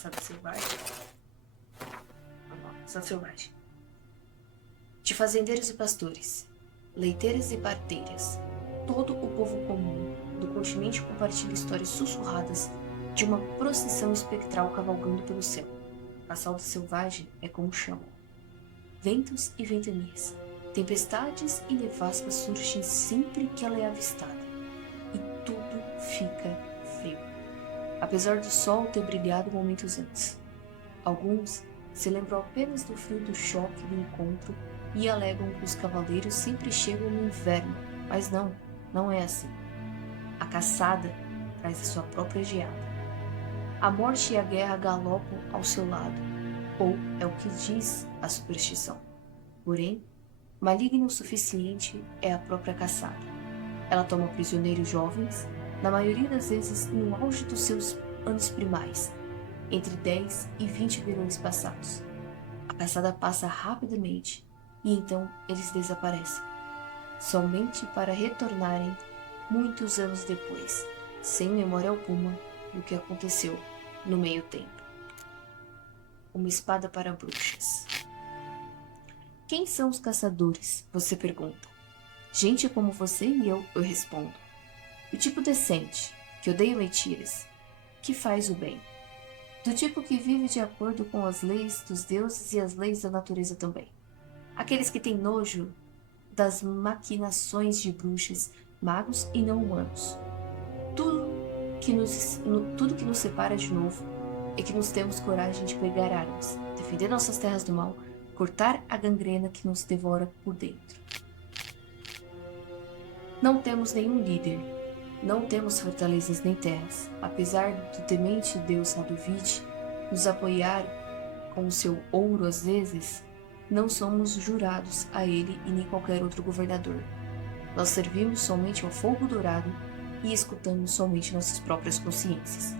Caçada selvagem. Caçada selvagem. De fazendeiros e pastores, leiteiras e parteiras, todo o povo comum do continente compartilha histórias sussurradas de uma procissão espectral cavalgando pelo céu. A caçada selvagem é como chama. Ventos e ventanias, tempestades e nevascas surgem sempre que ela é avistada, e tudo fica frio, apesar do sol ter brilhado momentos antes. Alguns se lembram apenas do frio do choque do encontro e alegam que os cavaleiros sempre chegam no inverno, mas não é assim. A caçada traz a sua própria geada. A morte e a guerra galopam ao seu lado, ou é o que diz a superstição. Porém, maligno o suficiente é a própria caçada. Ela toma prisioneiros jovens, na maioria das vezes no auge dos seus anos primais, entre 10 e 20 verões passados. A caçada passa rapidamente e então eles desaparecem, somente para retornarem muitos anos depois, sem memória alguma do que aconteceu no meio tempo. Uma espada para bruxas. Quem são os caçadores? Você pergunta. Gente como você e eu respondo. O tipo decente, que odeia mentiras, que faz o bem. Do tipo que vive de acordo com as leis dos deuses e as leis da natureza também. Aqueles que têm nojo das maquinações de bruxas, magos e não humanos. Tudo que nos separa de novo é que nos temos coragem de pegar armas, defender nossas terras do mal, cortar a gangrena que nos devora por dentro. Não temos nenhum líder, não temos fortalezas nem terras, apesar do temente Deus Hadovide nos apoiar com o seu ouro às vezes, não somos jurados a ele e nem qualquer outro governador. Nós servimos somente ao fogo dourado e escutamos somente nossas próprias consciências.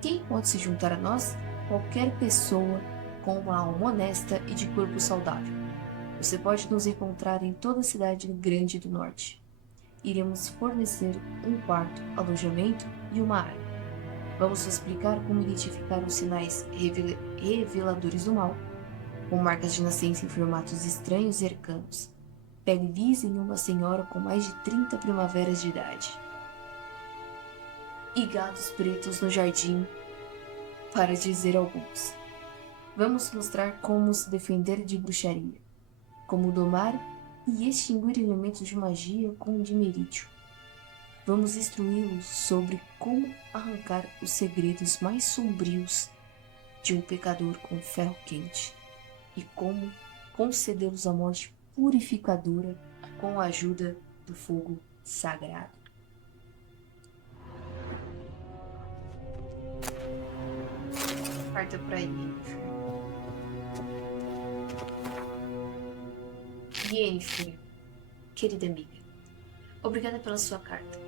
Quem pode se juntar a nós? Qualquer pessoa com uma alma honesta e de corpo saudável. Você pode nos encontrar em toda a cidade grande do norte. Iremos fornecer um quarto, alojamento e uma arma. Vamos explicar como identificar os sinais reveladores do mal, com marcas de nascença em formatos estranhos e arcanos, pele lisa em uma senhora com mais de 30 primaveras de idade, e gatos pretos no jardim, para dizer alguns. Vamos mostrar como se defender de bruxaria, como domar e extinguir elementos de magia com o dimerítio. Vamos instruí-los sobre como arrancar os segredos mais sombrios de um pecador com ferro quente e como concedê-los a morte purificadora com a ajuda do fogo sagrado. Carta para Yennefer. Yennefer, querida amiga, obrigada pela sua carta.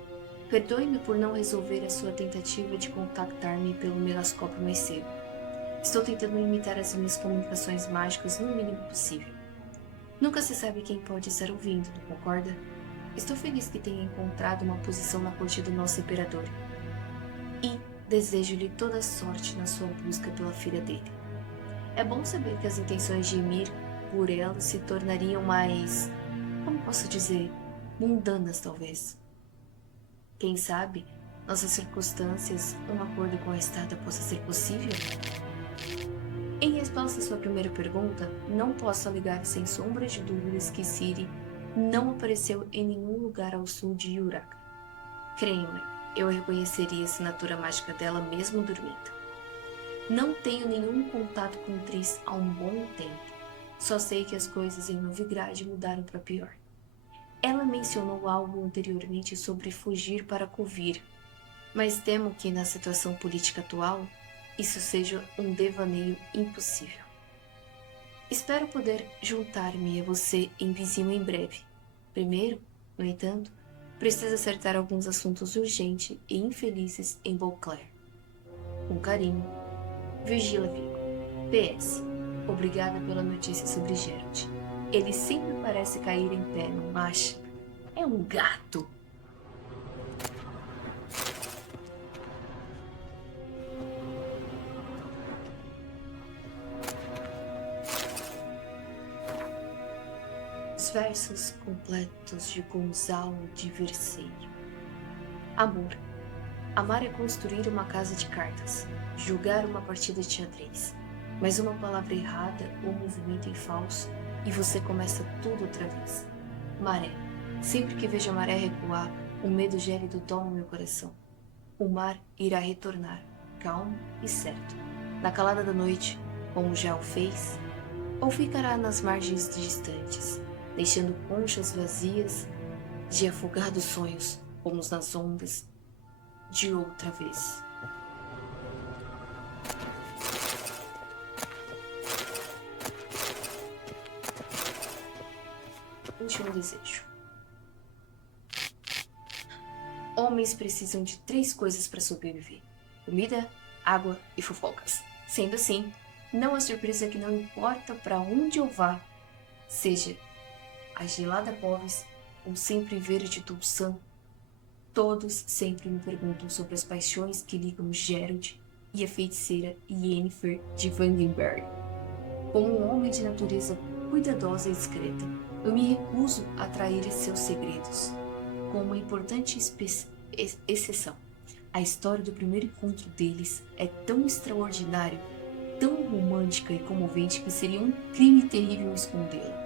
Perdoe-me por não resolver a sua tentativa de contactar-me pelo melascópio mais cedo. Estou tentando imitar as minhas comunicações mágicas no mínimo possível. Nunca se sabe quem pode estar ouvindo, não concorda? Estou feliz que tenha encontrado uma posição na corte do nosso imperador. E desejo-lhe toda sorte na sua busca pela filha dele. É bom saber que as intenções de Ymir por ela se tornariam mais, como posso dizer, mundanas talvez. Quem sabe, nossas circunstâncias, um acordo com a estada possa ser possível? Em resposta à sua primeira pergunta, não posso alegar sem sombra de dúvidas que Ciri não apareceu em nenhum lugar ao sul de Uraka. Creio-me, eu reconheceria a assinatura mágica dela mesmo dormindo. Não tenho nenhum contato com Triss há um bom tempo. Só sei que as coisas em Novigrad mudaram para pior. Ela mencionou algo anteriormente sobre fugir para Kovir, mas temo que na situação política atual, isso seja um devaneio impossível. Espero poder juntar-me a você em Vizima em breve. Primeiro, no entanto, preciso acertar alguns assuntos urgentes e infelizes em Beauclair. Com carinho, Virgila Vigo. PS. Obrigada pela notícia sobre Geralt. Ele sempre parece cair em pé, não acha? É um gato. versos completos de Gonzalo de Vercelho. Amor. Amar é construir uma casa de cartas, jogar uma partida de xadrez. Mas uma palavra errada ou movimento em falso e você começa tudo outra vez. Maré. Sempre que vejo a maré recuar, o medo gélido toma meu coração. O mar irá retornar, calmo e certo, na calada da noite, como já o fez, ou ficará nas margens distantes, deixando conchas vazias de afogados sonhos, como nas ondas de outra vez. Último desejo. Homens precisam de 3 coisas para sobreviver: comida, água e fofocas. Sendo assim, não há surpresa que não importa para onde eu vá, seja a gelada Poves ou sempre verde Tulsan, todos sempre me perguntam sobre as paixões que ligam Geralt e a feiticeira Yennefer de Vandenberg. Como um homem de natureza cuidadosa e discreta, eu me recuso a trair seus segredos. Com uma importante exceção. A história do primeiro encontro deles é tão extraordinária, tão romântica e comovente que seria um crime terrível escondê-la.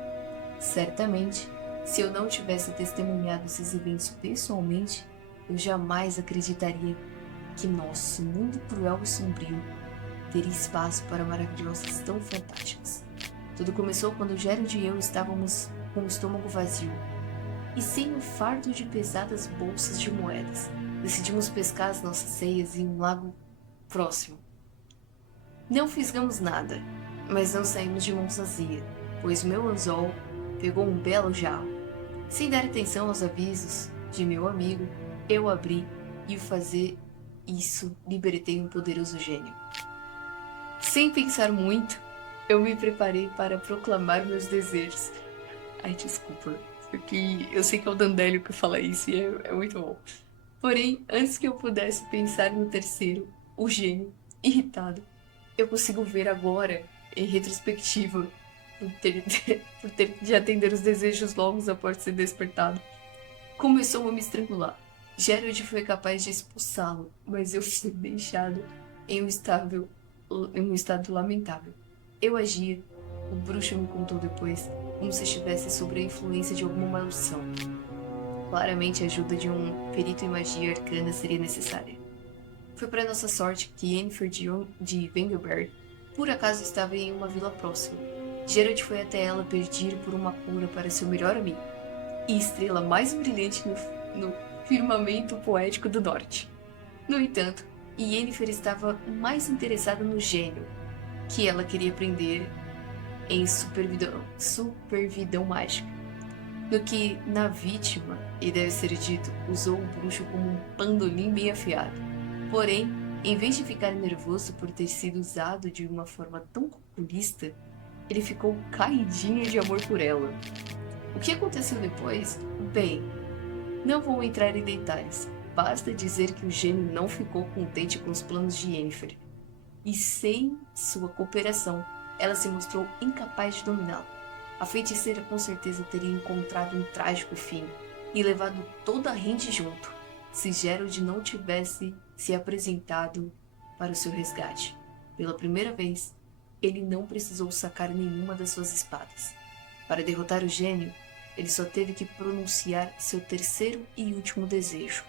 Certamente, se eu não tivesse testemunhado esses eventos pessoalmente, eu jamais acreditaria que nosso mundo cruel e sombrio teria espaço para maravilhosas tão fantásticas. Tudo começou quando Geralt e eu estávamos com o estômago vazio e sem o fardo de pesadas bolsas de moedas. Decidimos pescar as nossas ceias em um lago próximo. Não fisgamos nada, mas não saímos de mãos vazias, pois meu anzol pegou um belo jarro. Sem dar atenção aos avisos de meu amigo, eu abri e ao fazer isso libertei um poderoso gênio. Sem pensar muito, eu me preparei para proclamar meus desejos. Ai, desculpa, porque eu sei que é o Dandelion que fala isso e é muito bom. Porém, antes que eu pudesse pensar no terceiro, o gênio, irritado, eu consigo ver agora, em retrospectiva, por ter de atender os desejos longos após ser despertado, começou a me estrangular. Geralt foi capaz de expulsá-lo, mas eu fui deixado em um estado lamentável. Eu agia, o bruxo me contou depois, como se estivesse sob a influência de alguma maldição. Claramente a ajuda de um perito em magia arcana seria necessária. Foi para nossa sorte que Yennefer de Vengerberg por acaso estava em uma vila próxima. Geralt foi até ela pedir por uma cura para seu melhor amigo e estrela mais brilhante no firmamento poético do norte. No entanto, Yennefer estava mais interessada no gênio, que ela queria aprender em supervidão mágica, do que na vítima, e deve ser dito, usou o bruxo como um pandolim bem afiado. Porém, em vez de ficar nervoso por ter sido usado de uma forma tão calculista, ele ficou caidinho de amor por ela. O que aconteceu depois? Bem, não vou entrar em detalhes. Basta dizer que o gênio não ficou contente com os planos de Yennefer. E sem sua cooperação, ela se mostrou incapaz de dominá-lo. A feiticeira com certeza teria encontrado um trágico fim e levado toda a rede junto, se Geralt não tivesse se apresentado para o seu resgate. Pela primeira vez, ele não precisou sacar nenhuma das suas espadas. Para derrotar o gênio, ele só teve que pronunciar seu terceiro e último desejo.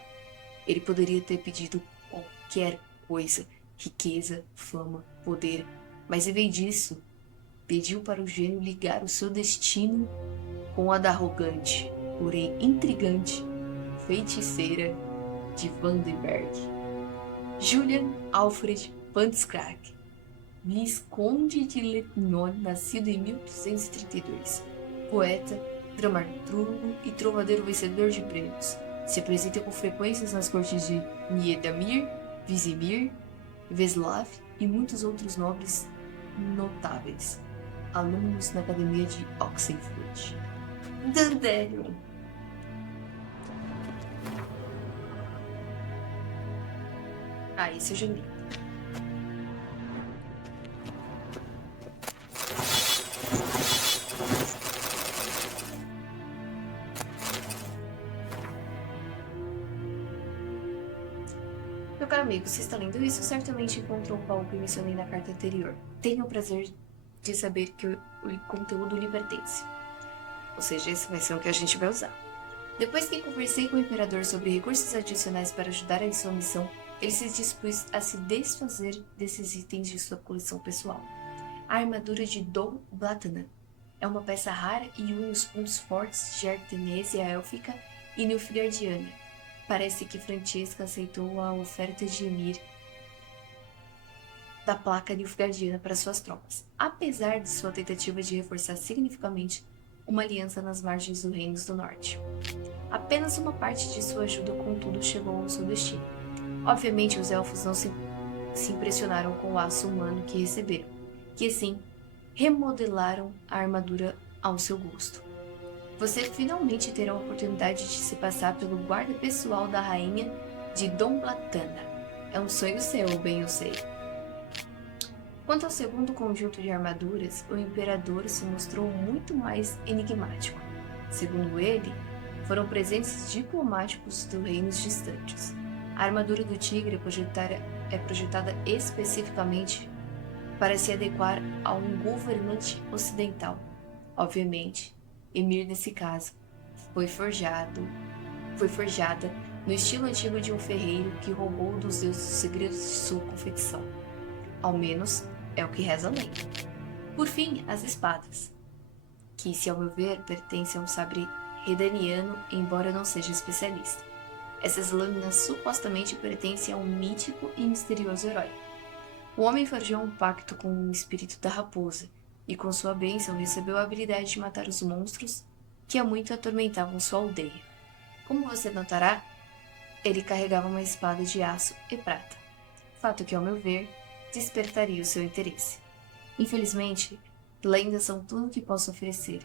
Ele poderia ter pedido qualquer coisa, riqueza, fama, poder, mas em vez disso, pediu para o gênio ligar o seu destino com a da arrogante, porém intrigante, feiticeira de Vandenberg. Julian Alfred van Schalk, Visconde de Lettignon, nascido em 1232, poeta, dramaturgo e trovadeiro vencedor de prêmios. Se apresenta com frequências nas cortes de Niedamir, Vizimir, Veslav e muitos outros nobres notáveis. Alunos na Academia de Oxenfurt. Dandelion. Esse eu já li. Meu caro amigo, você está lendo isso, certamente encontrou o qual que mencionei na carta anterior. Tenho o prazer de saber que o conteúdo lhe pertence. Ou seja, esse vai ser o que a gente vai usar. Depois que conversei com o Imperador sobre recursos adicionais para ajudar em sua missão, ele se dispôs a se desfazer desses itens de sua coleção pessoal. A armadura de Dom Blatana é uma peça rara e une os pontos fortes de Artenésia élfica e Nilfgaardiana. Parece que Francesca aceitou a oferta de Emir da placa Nilfgaardiana para suas tropas, apesar de sua tentativa de reforçar significativamente uma aliança nas margens do Reinos do Norte. Apenas uma parte de sua ajuda, contudo, chegou ao seu destino. Obviamente, os elfos não se impressionaram com o aço humano que receberam, que assim remodelaram a armadura ao seu gosto. Você finalmente terá a oportunidade de se passar pelo guarda pessoal da rainha de Dom Blatana. É um sonho seu, bem eu sei. Quanto ao segundo conjunto de armaduras, o imperador se mostrou muito mais enigmático. Segundo ele, foram presentes diplomáticos dos reinos distantes. A armadura do tigre é projetada especificamente para se adequar a um governante ocidental. Obviamente, Emir nesse caso foi forjada no estilo antigo de um ferreiro que roubou dos deuses os segredos de sua confecção. Ao menos é o que reza a lenda. Por fim, as espadas, que, se ao meu ver, pertencem a um sabre redaniano, embora não seja especialista. Essas lâminas supostamente pertencem a um mítico e misterioso herói. O homem forjou um pacto com o espírito da raposa, e com sua bênção recebeu a habilidade de matar os monstros que há muito atormentavam sua aldeia. Como você notará, ele carregava uma espada de aço e prata, fato que, ao meu ver, despertaria o seu interesse. Infelizmente, lendas são tudo o que posso oferecer.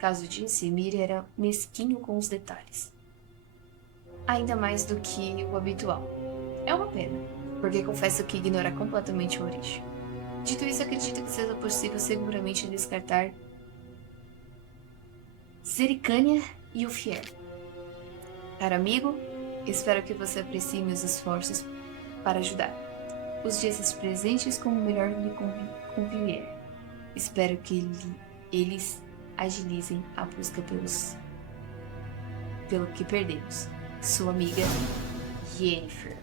Caso disse, Emir era mesquinho com os detalhes. Ainda mais do que o habitual. É uma pena, porque confesso que ignora completamente a origem. Dito isso, acredito que seja possível seguramente descartar Zericânia e o Fier. Caro amigo, espero que você aprecie meus esforços para ajudar. Os dias presentes como melhor lhe convier. Espero que eles agilizem a busca pelo que perdemos. Sua amiga, Yennefer.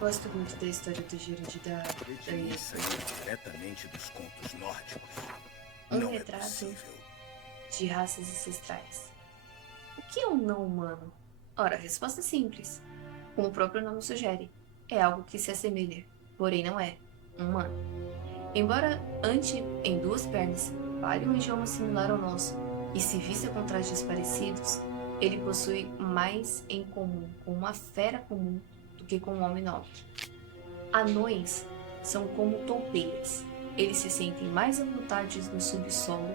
Gosto muito da história do Geralt da Ele saiu diretamente dos contos nórdicos. Um Não é retrato possível. de raças ancestrais. O que é um não humano? Ora, a resposta é simples. Como o próprio nome sugere, é algo que se assemelha, porém não é humano. Embora ande em duas pernas, fale um idioma similar ao nosso e se vista com trajes parecidos, ele possui mais em comum com uma fera comum do que com um homem nobre. Anões são como toupeiras. Eles se sentem mais à vontade no subsolo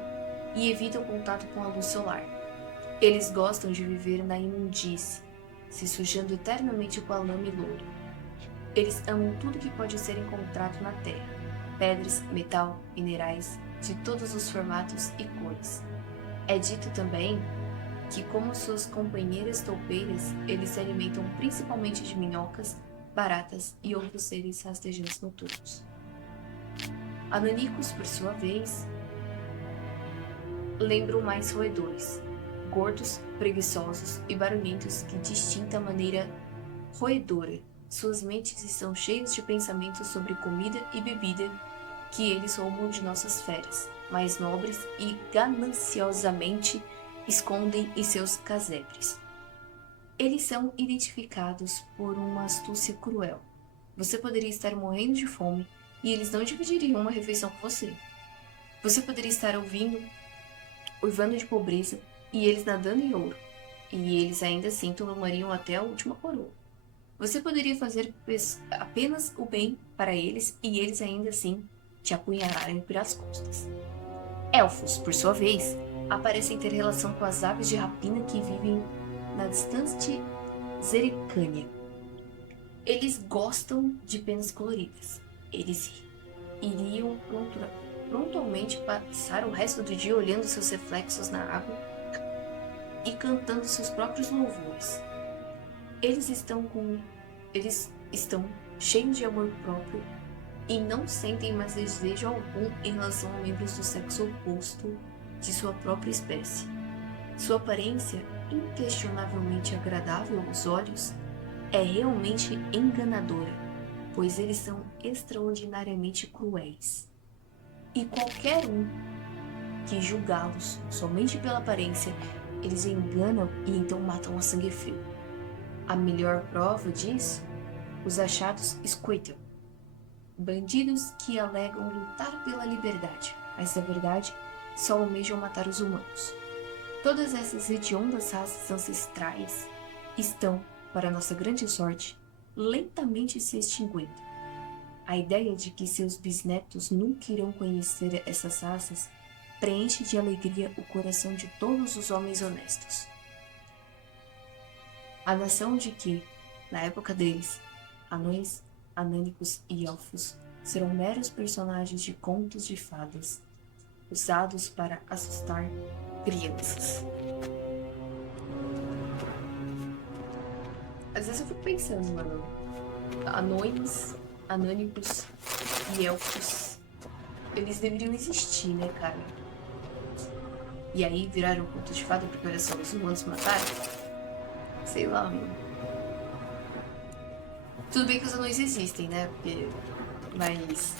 e evitam contato com a luz solar. Eles gostam de viver na imundície, se sujando eternamente com a lama e lodo. Eles amam tudo que pode ser encontrado na terra: pedras, metal, minerais, de todos os formatos e cores. É dito também que, como suas companheiras toupeiras, eles se alimentam principalmente de minhocas, baratas e outros seres rastejantes noturnos. Ananicos, por sua vez, lembram mais roedores, gordos, preguiçosos e barulhentos que distinta maneira roedora. Suas mentes estão cheias de pensamentos sobre comida e bebida que eles roubam de nossas feras, mais nobres e gananciosamente escondem em seus casebres. Eles são identificados por uma astúcia cruel. Você poderia estar morrendo de fome e eles não dividiriam uma refeição com você. Você poderia estar uivando de pobreza e eles nadando em ouro, e eles ainda assim tomariam até a última coroa. Você poderia fazer apenas o bem para eles e eles ainda assim te apunhalarem pelas costas. Elfos, por sua vez, aparecem ter relação com as aves de rapina que vivem na distante Zericânia. Eles gostam de penas coloridas. Eles iriam prontamente passar o resto do dia olhando seus reflexos na água e cantando seus próprios louvores. Eles estão cheios de amor próprio e não sentem mais desejo algum em relação a membros do sexo oposto de sua própria espécie. Sua aparência, inquestionavelmente agradável aos olhos, é realmente enganadora, pois eles são extraordinariamente cruéis. E qualquer um que julgá-los somente pela aparência, eles enganam e então matam a sangue frio. A melhor prova disso, os achados Squirtle, bandidos que alegam lutar pela liberdade, mas na verdade só almejam matar os humanos. Todas essas hediondas raças ancestrais estão, para nossa grande sorte, lentamente se extinguindo. A ideia de que seus bisnetos nunca irão conhecer essas raças preenche de alegria o coração de todos os homens honestos. A nação de que, na época deles, anões, anânicos e elfos serão meros personagens de contos de fadas, usados para assustar crianças. Às vezes eu fico pensando, mano, anões, anânicos e elfos, eles deveriam existir, né, cara? E aí viraram conto de fada porque olha só, os humanos mataram? Sei lá, mano. Tudo bem que os anões existem, né? Mas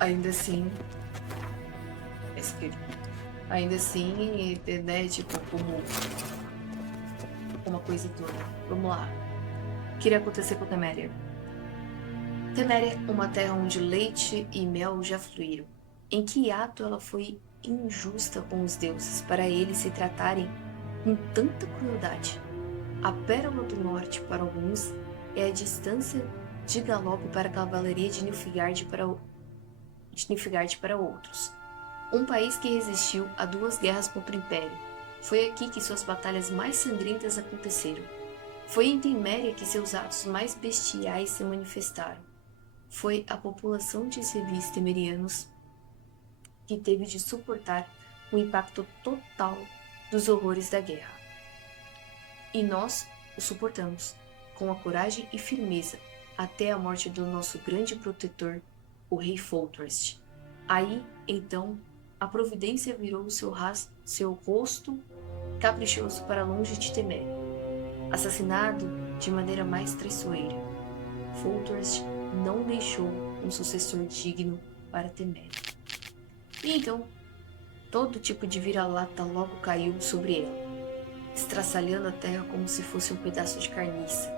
ainda assim. Ainda assim, né? Tipo, como uma coisa toda. Vamos lá. O que iria acontecer com Teméria? Teméria, uma terra onde leite e mel já fluíram. Em que ato ela foi injusta com os deuses para eles se tratarem com tanta crueldade? A Pérola do Norte, para alguns, é a distância de galope para a cavalaria de Nilfgaard para outros. Um país que resistiu a 2 guerras contra o Império. Foi aqui que suas batalhas mais sangrentas aconteceram. Foi em Teméria que seus atos mais bestiais se manifestaram. Foi a população de civis temerianos que teve de suportar o impacto total dos horrores da guerra. E nós o suportamos, com a coragem e firmeza, até a morte do nosso grande protetor, o rei Foltest. Aí, então, a providência virou seu rosto caprichoso para longe de Teméria, assassinado de maneira mais traiçoeira. Foltest não deixou um sucessor digno para Teméria. E então, todo tipo de vira-lata logo caiu sobre ela, estraçalhando a terra como se fosse um pedaço de carniça.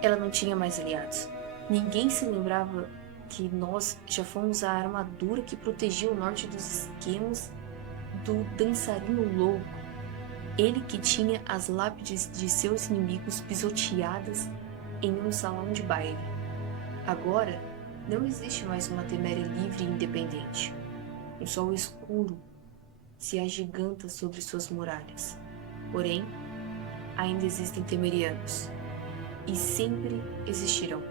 Ela não tinha mais aliados. Ninguém se lembrava que nós já fomos a armadura que protegia o norte dos esquemas do dançarino louco. Ele que tinha as lápides de seus inimigos pisoteadas em um salão de baile. Agora, não existe mais uma Teméria livre e independente. Um sol escuro se agiganta sobre suas muralhas. Porém, ainda existem temerianos. E sempre existirão.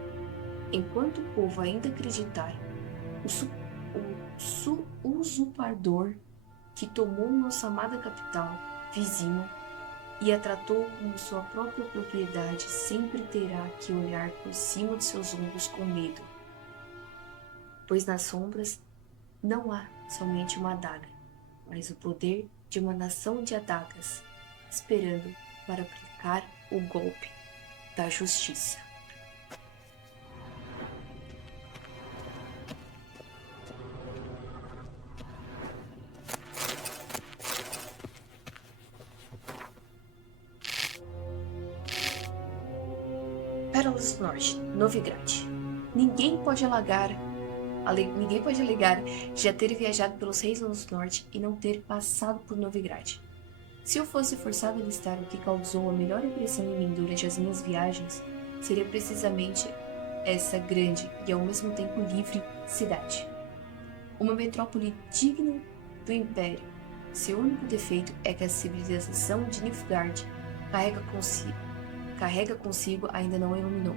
Enquanto o povo ainda acreditar, o usurpador que tomou nossa amada capital, Vizima, e a tratou como sua própria propriedade, sempre terá que olhar por cima de seus ombros com medo. Pois nas sombras não há somente uma adaga, mas o poder de uma nação de adagas, esperando para aplicar o golpe da justiça. Pérolas do Norte, Novigrad. Ninguém pode alagar Ninguém pode alegar já ter viajado pelos Reinos do Norte e não ter passado por Novigrad. Se eu fosse forçado a listar o que causou a melhor impressão em mim durante as minhas viagens, seria precisamente essa grande e ao mesmo tempo livre cidade. Uma metrópole digna do Império. Seu único defeito é que a civilização de Nilfgaard carrega consigo ainda não a iluminou.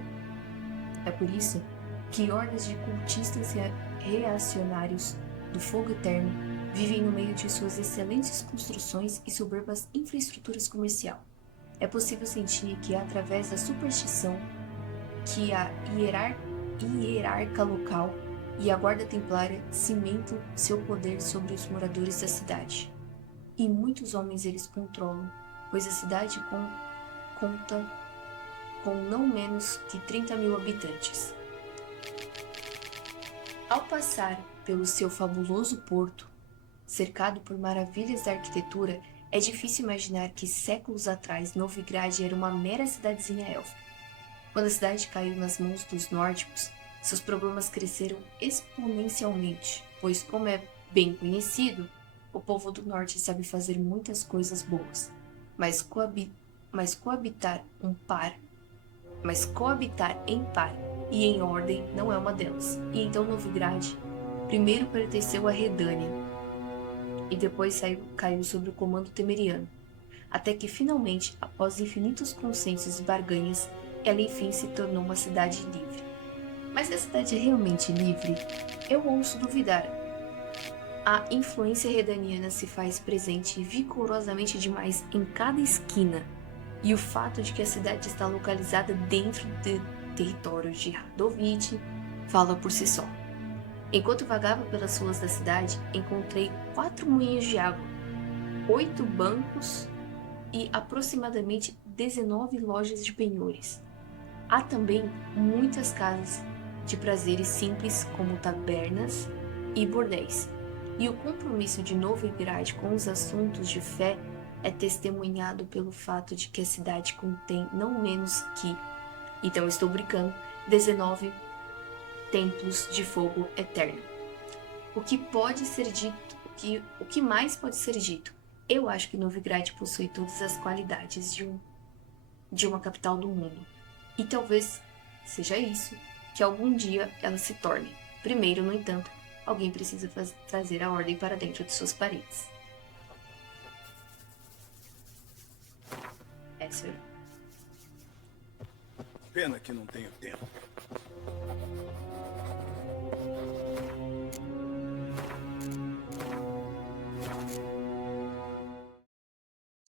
É por isso que hordas de cultistas reacionários do Fogo Eterno vivem no meio de suas excelentes construções e soberbas infraestruturas comerciais. É possível sentir que, através da superstição, que a hierarca local e a guarda templária cimentam seu poder sobre os moradores da cidade. E muitos homens eles controlam, pois a cidade conta com não menos que 30.000 habitantes. Ao passar pelo seu fabuloso porto, cercado por maravilhas da arquitetura, é difícil imaginar que séculos atrás Novigrad era uma mera cidadezinha élfica. Quando a cidade caiu nas mãos dos nórdicos, seus problemas cresceram exponencialmente, pois, como é bem conhecido, o povo do norte sabe fazer muitas coisas boas, mas coabitar em par e em ordem não é uma delas. E então Novigrad primeiro pertenceu a Redânia e depois caiu sob o comando temeriano, até que finalmente, após infinitos consensos e barganhas, ela enfim se tornou uma cidade livre. Mas a cidade é realmente livre? Eu ouso duvidar. A influência redaniana se faz presente vigorosamente demais em cada esquina, e o fato de que a cidade está localizada dentro do território de Radovid fala por si só. Enquanto vagava pelas ruas da cidade, encontrei 4 moinhos de água, 8 bancos e aproximadamente 19 lojas de penhores. Há também muitas casas de prazeres simples, como tabernas e bordéis. E o compromisso de Novigrad com os assuntos de fé é testemunhado pelo fato de que a cidade contém não menos que, então estou brincando, 19 templos de fogo eterno. O que mais pode ser dito? Eu acho que Novigrad possui todas as qualidades de uma capital do mundo. E talvez seja isso que algum dia ela se torne. Primeiro, no entanto, alguém precisa trazer a ordem para dentro de suas paredes. Pena que não tenho tempo.